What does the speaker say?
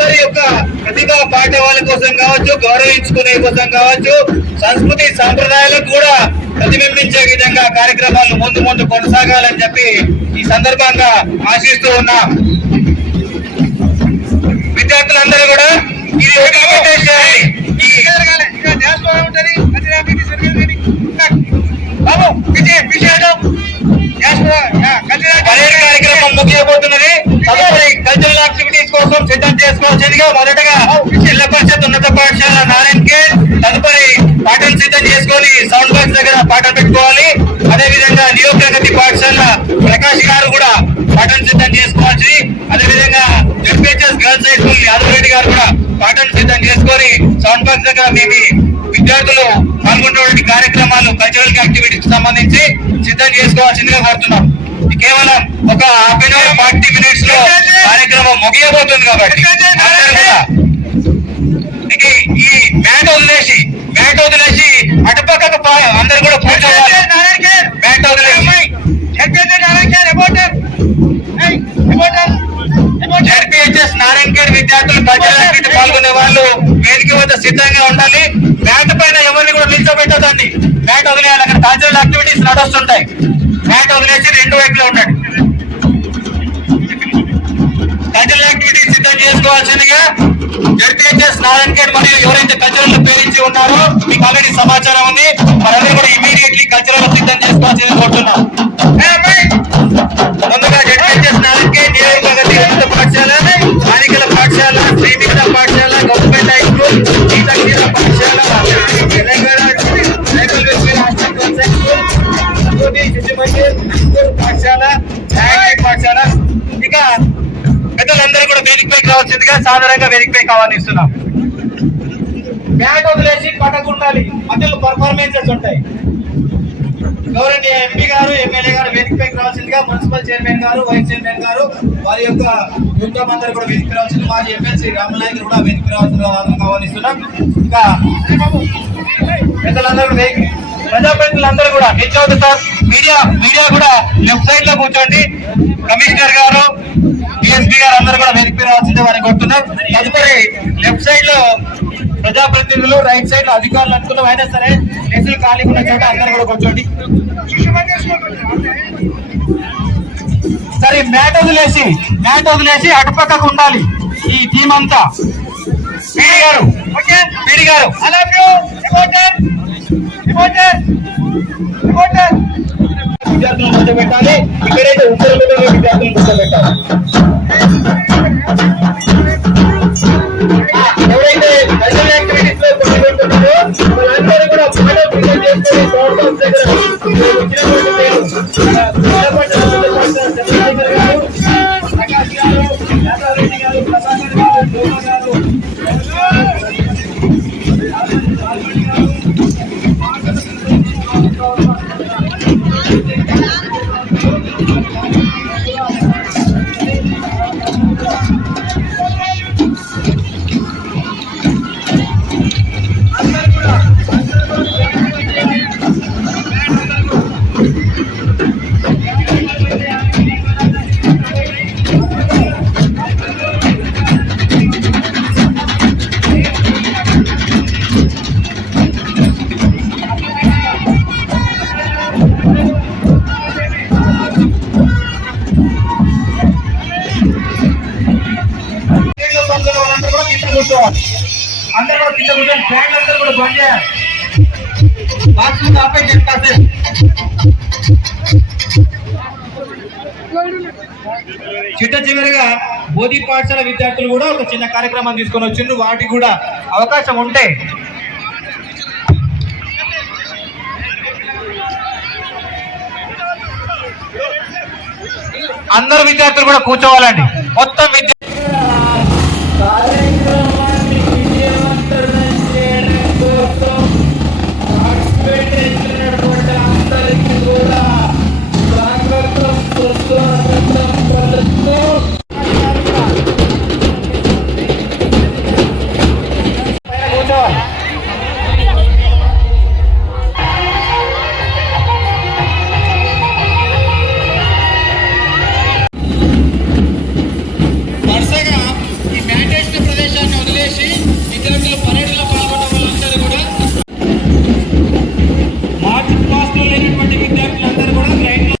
అందరి యొక్క ప్రతిభా పాఠవాల కోసం కావచ్చు గౌరవించుకునే కోసం కావచ్చు సంస్కృతి సాంప్రదాయాలకు కూడా ప్రతిబింబించే విధంగా కార్యక్రమాలు ముందు ముందు కొనసాగాలని చెప్పి ఈ సందర్భంగా ఆశిస్తూ ఉన్నాం. విద్యార్థులందరూ కూడా ఇది పరేడ్ కార్యక్రమం ముగియబోతున్నది. తదుపరి కల్చరల్ యాక్టివిటీస్ కోసం సిద్ధం చేసుకోవాల్సిందిగా మొదటగా జిల్లా పరిషత్ ఉన్నత పాఠశాల నారాయణ ఖేడ్ తదుపరి పాటలు సిద్ధం చేసుకొని సౌండ్ బాక్స్ దగ్గర పాటలు పెట్టుకోవాలి. అదే విధంగా నియో ప్రగతి పాఠశాల ప్రకాష్ గారు కూడా పాటలు సిద్ధం చేసుకోవాల్సి అదే విధంగా ZPHS girls high school Yadav Reddy గారు కూడా పాటలు సిద్ధం చేసుకొని సౌండ్ బాక్స్ దగ్గర మీ మీ విద్యార్థులు పాల్గొన్నటువంటి కార్యక్రమాలు కల్చరల్ యాక్టివిటీస్ సంబంధించి సిద్ధం చేసుకోవాల్సిందిగా కోరుతున్నాం. కేవలం ఒక హాఫ్ అన్ అవర్ ఫార్టీ మినిట్స్లో కార్యక్రమం ముగియబోతుంది కాబట్టి. ఈ మ్యాట్ వదిలేసి మ్యాట్ వదిలేసి అటుపక్కకు పా- అందరూ కూడా కూర్చోవాలి మ్యాట్ వదిలేసి. జడ్పిహెచ్ఎస్ విద్యార్థులు యాక్టివిటీ పాల్గొనే వాళ్ళు వేదిక వద్ద సిద్ధంగా ఉండాలి. మ్యాట్ పైన ఎవరిని కూడా నిల్చోబెట్టదండి మ్యాట్ వదిలేయాలి. అక్కడ కల్చరల్ యాక్టివిటీస్ నడుస్తుంటాయి. మ్యాట్ వదిలేసి రెండు వైపులో ఉండండి. చేసుకోవాల్సిందిగా జడ్పిహెచ్ఎస్ నారాయణ ఖేడ్ మరియు ఎవరైతే కల్చరల్లో పేరించి ఉన్నారో మీకు ఆల్రెడీ సమాచారం ఉంది. మనందరూ కూడా ఇమీడియట్లీ కల్చరల్ సిద్ధం చేసుకోవాల్సింది కోరుతున్నాం. ముందుగా జడ్పిహెచ్ఎస్ నారాయణ ఉన్నత పాఠశాల బాలికల పాఠశాల గవర్నమెంట్ హై స్కూల్ గీతాక్షీర పాఠశాల పాఠశాల ఇక వేదికపైకి రావాల్సిందిగా సాధారణంగా వేదికపై కావాలని బ్యాట్ వదిలేసి పక్కకు ఉండాలి. అందులో పర్ఫార్మెన్సెస్ ఉంటాయి. గౌరవనీయ ఎంపీ గారు ఎమ్మెల్యే గారు వేదికపైకి రావాల్సిందిగా మున్సిపల్ చైర్మన్ గారు వైస్ చైర్మన్ గారు వారి యొక్క బృందం అందరూ కూడా వేదిక రావాల్సింది మాజీ ఎమ్మెల్సీ రామనాయక్ కూడా వేదిక రావాల్సిన వారిని ఆహ్వానిస్తున్నాం ఇంకా పెద్దలందరూ వేదిక ప్రజాప్రతినిధులందరూ కూడా నిల్చోవద్దు సార్ మీడియా మీడియా కూడా లెఫ్ట్ సైడ్లో కూర్చోండి. కమిషనర్ గారు డిఎస్పీ గారు అందరూ కూడా వేదిక రావాల్సిందే వారిని కొడుతున్నాం తదుపరి లెఫ్ట్ సైడ్లో ప్రజాప్రతినిధులు రైట్ సైడ్లో అధికారులు అనుకున్నాం అయినా సరే ప్లేసులు ఖాళీ ఉన్న చోట అందరూ కూడా కూర్చోండి. సరే మ్యాట్ వదిలేసి మ్యాట్ వదిలేసి అటుపక్కకు ఉండాలి ఈ టీం అంతా. పీడి గారు పీడి గారు. విద్యార్థులను కూర్చోబెట్టాలి ఇక్కడైతే ఉత్తర విద్యార్థులను కూర్చోబెట్టాలి కూర్చోవాలి అందరూ కూడా కింద కూర్చొని ఫ్యాన్లు అందరూ కూడా బంద్ చేయాలి బాత్రూమ్ ఆపేసి కాసేపు చిట్ట చివరిగా బోధి పాఠశాల విద్యార్థులు కూడా ఒక చిన్న కార్యక్రమం తీసుకొని వచ్చిండ్రు. వాటికి కూడా అవకాశం ఉంటే. అందరు విద్యార్థులు కూడా కూర్చోవాలండి. మొత్తం విద్య